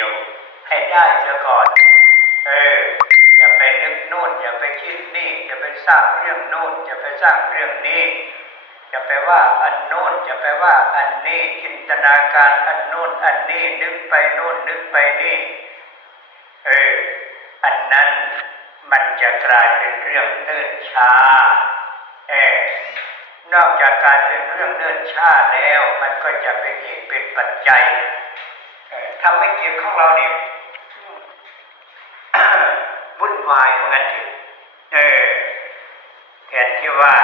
ยวให้ได้เสียก่อน เอออย่าไปนึกโน่นอย่าไปคิดนี่อย่าไปสร้างเรื่องโน่นอย่าไปสร้างเรื่องนี้อย่าไปว่าอันโน่นอย่าไปว่าอันนี้จินตนาการอันโน่นอันนี้นึกไปโน่นนึกไปนี่ เอออันนั้นมันจะกลายเป็นเรื่องเนิ่นช้าเออนอกจากกลายเป็นเรื่องเนิ่นช้าแล้ว มันก็จะเป็นเหตุเป็นปัจจัยเออทำให้จิตของ เราเนี่ยวุ่นวายเหมือนกันทีเออแทนที่ว่า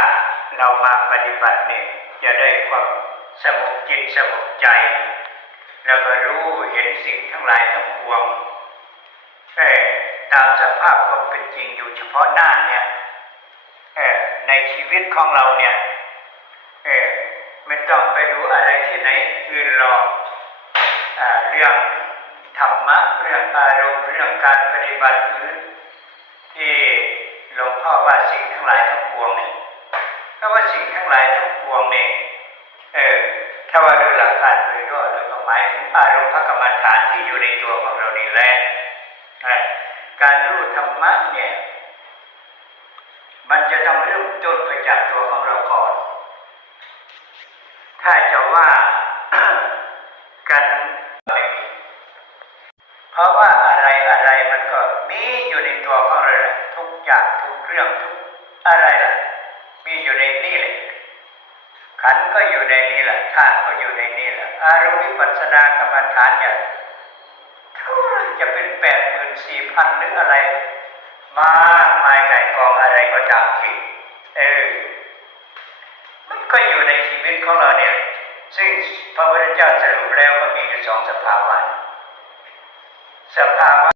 เรามาปฏิบัติเนี่ยจะได้ความสงบจิตสงบใจแล้วก็รู้เห็นสิ่งทั้งหลายทั้งปวงเออตามสภาพความเป็นจริงอยู่เฉพาะหน้าเนี่ยเออในชีวิตของเราเนี่ยเออไม่ต้องไปดูอะไรที่ไหนอื่นหรอกเรื่อง ธรรมะเรื่องอารมณ์เรื่องการปฏิบัติหรือที่หลวงพ่อว่าสิ่งทั้งหลายทั้งปวงเนี่ยเพราว่าสิ่งทั้งหลายทั้งปวงเนี่ยเออถ้าว่าโดยหลักการโดยย่อแล้วก็หมายถึงอารมณ์พระกรรมฐานที่อยู่ในตัวของเรานี่แหละการรู้ธรรมะเนี่ยมันจะต้องเริ่มต้นไปจากตัวของเราก่อน ถ้าจะว่า ทุกอย่างทุกเรื่องทุกอะไรล่ะ มีอยู่ในนี่แหละขันก็อยู่ในนี้แหละธาตุก็อยู่ในนี้แหละอารมณ์วิปัสสนากรรมฐานอย่างเท่าไรจะเป็นแปดหมื่นสี่พันหรืออะไร มากมายไก่กองอะไรก็ตามทีเออมันก็อยู่ในชีวิตของเราเนี่ย ซึ่งพระพุทธเจ้าสรุปแล้วก็มีอยู่สองสภาวะสภาวะ